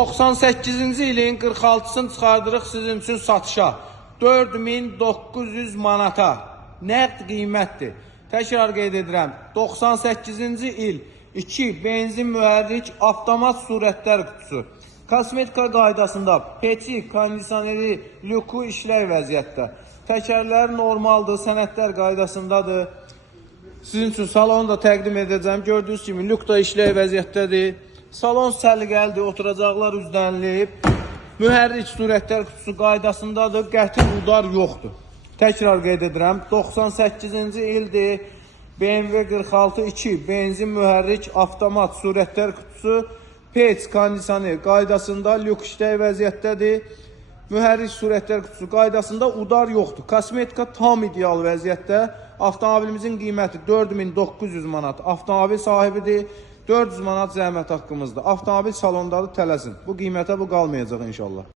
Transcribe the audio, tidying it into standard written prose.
98-ci ilin 46-sını çıxardırıq sizin üçün satışa. 4900 manata. Nəqd qiymətdir. Təkrar qeyd edirəm. 98-ci il 2 benzin mühərrik avtomat surətlər qutusu. Kosmetika qaydasında peçi, kondisioneri, lüku işlər vəziyyətdə. Təkərlər normaldır, sənədlər qaydasındadır. Sizin üçün salonu da təqdim edəcəm. Gördüyünüz kimi lük da işlər vəziyyətdədir. Salon səliqəlidir, oturacaqlar üzdənilib. Mühərrik surətlər qutusu qaydasındadır, qəti udar yoxdur. Təkrar qeyd edirəm, 98-ci ildir, BMW 46-2 benzin mühərrik avtomat surətlər qutusu, peç, kondisioner qaydasında, lük işlər vəziyyətdədir. Mühərrik surətlər qutusu qaydasında udar yoxdur. Kosmetika tam ideal vəziyyətdə. Avtomobilimizin qiyməti 4900 manat. Avtomobil sahibidir. 400 manat zəhmət haqqımızdır. Avtomobil salondadır, tələsin. Bu qiymətə bu qalmayacaq inşallah.